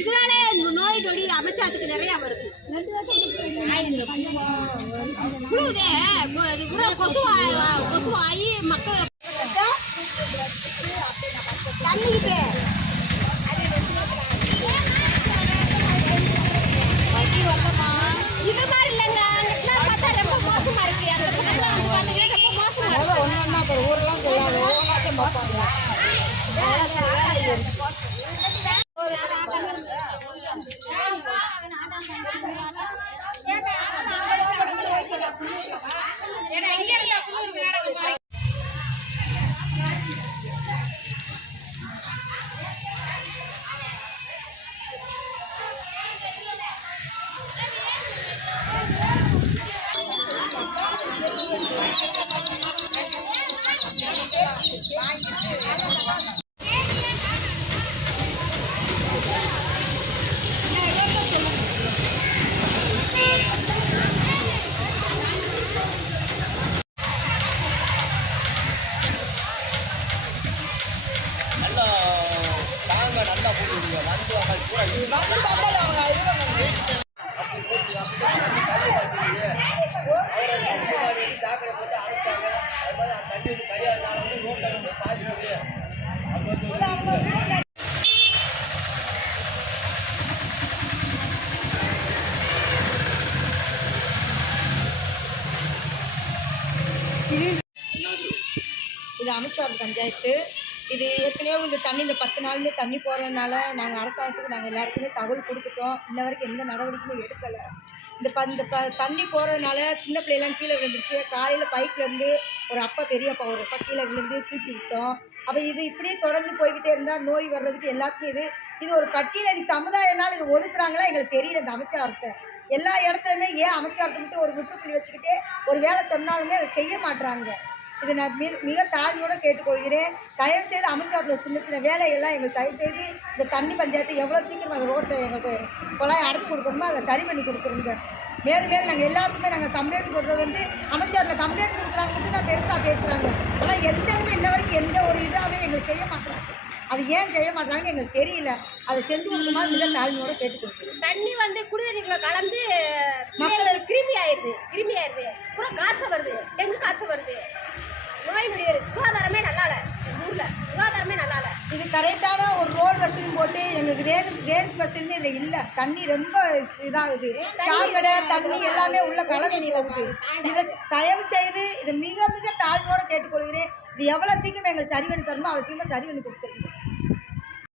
இதனாலே நோய் நொடி அமைச்சாத்துக்கு நிறைய வருது. கொசுவாயி மக்கள் தண்ணிக்கிட்டு இது மாதிரி இல்லைங்க. பார்த்தா ரொம்ப மோசமா இருக்கு. அந்த பக்கம் பார்த்தீங்கன்னா ரொம்ப மோசமா இருக்கு. ஒன்னா ஊரெல்லாம் சொல்லாங்க பார்ப்பாங்க. இது அமைச்சார் பஞ்சாயத்து. இது ஏற்கனவே இந்த தண்ணி இந்த 10 நாளுமே தண்ணி போகிறதுனால நாங்கள் அரசாங்கத்துக்கு நாங்கள் எல்லாருக்குமே தகவல் கொடுத்துட்டோம். இன்ன வரைக்கும் எந்த நடவடிக்கையும் எடுக்கலை. இந்த தண்ணி போகிறதுனால சின்ன பிள்ளைலாம் கீழே விழுந்துருச்சு. காலையில் பைக்லேருந்து ஒரு அப்பா பெரியப்பா ஒரு அப்பா கீழே விழுந்து தூக்கி விட்டோம். அப்போ இது இப்படியே தொடர்ந்து போய்கிட்டே இருந்தால் நோய் வர்றதுக்கு எல்லாத்துக்கும் இது ஒரு பட்டியலி சமுதாயனால் இது ஒதுக்குறாங்களா எங்களுக்கு தெரியல. இந்த அமைச்சாரத்தை எல்லா இடத்துலையுமே ஏன் அமைச்சாரத்தை மட்டும் ஒரு முற்றுப்புள்ளி வச்சுக்கிட்டே ஒரு வேலை சொன்னாலுமே அதை செய்ய மாட்டுறாங்க. இதை நான் மிக தாழ்மையோடு கேட்டுக்கொள்கிறேன். தயவுசெய்து அமைச்சர்கள் சின்ன சின்ன வேலையெல்லாம் எங்களுக்கு தயவுசெய்து இந்த தண்ணி பஞ்சாயத்து எவ்வளோ சீக்கிரம் அந்த ரோட்டை எங்களுக்கு குழாய் அடைச்சி கொடுக்கணுமோ அதை சரி பண்ணி கொடுத்துருங்க. மேலும் நாங்கள் எல்லாத்துக்குமே நாங்கள் கம்ப்ளைண்ட் கொடுக்குறது அமைச்சரில் கம்ப்ளைண்ட் கொடுக்குறாங்க மட்டும் தான் பெருசாக பேசுகிறாங்க. ஆனால் எந்த இதுவுமே இன்ன வரைக்கும் எந்த ஒரு இதாகவே எங்களுக்கு செய்ய மாட்டாங்க. அது ஏன் செய்ய மாட்டாங்கன்னு எங்களுக்கு தெரியல. அதை செஞ்சு கொடுக்குமா மிக தாழ்மையோடு கேட்டுக்கொடுக்குறோம். தண்ணி குடிநீர்களை கலந்து மக்களுக்கு கிருமி ஆயிடுது. அப்புறம் காய்ச்சல் வருது, டெங்கு காய்ச்சல் வருது. நோய் முடியாது. சுகாதாரமே நல்லா இல்லை. ஊரில் சுகாதாரமே நல்லா இல்லை. இது கரெக்டான ஒரு ரோடு வசதியும் போட்டு எங்களுக்கு ரேன்ஸ் வசதியுமே இதில் இல்லை. தண்ணி ரொம்ப இதாகுது. சாக்கடை தண்ணி எல்லாமே உள்ள கலந்து வருது. இதை தயவு செய்து இதை மிக மிக தாழ்வோடு கேட்டுக்கொள்கிறேன். இது எவ்வளோ சீக்கிரம் எங்களுக்கு சரி பண்ணி தரணுமோ அவ்வளோ சீக்கிரம் சரி பண்ணி கொடுத்துருங்க.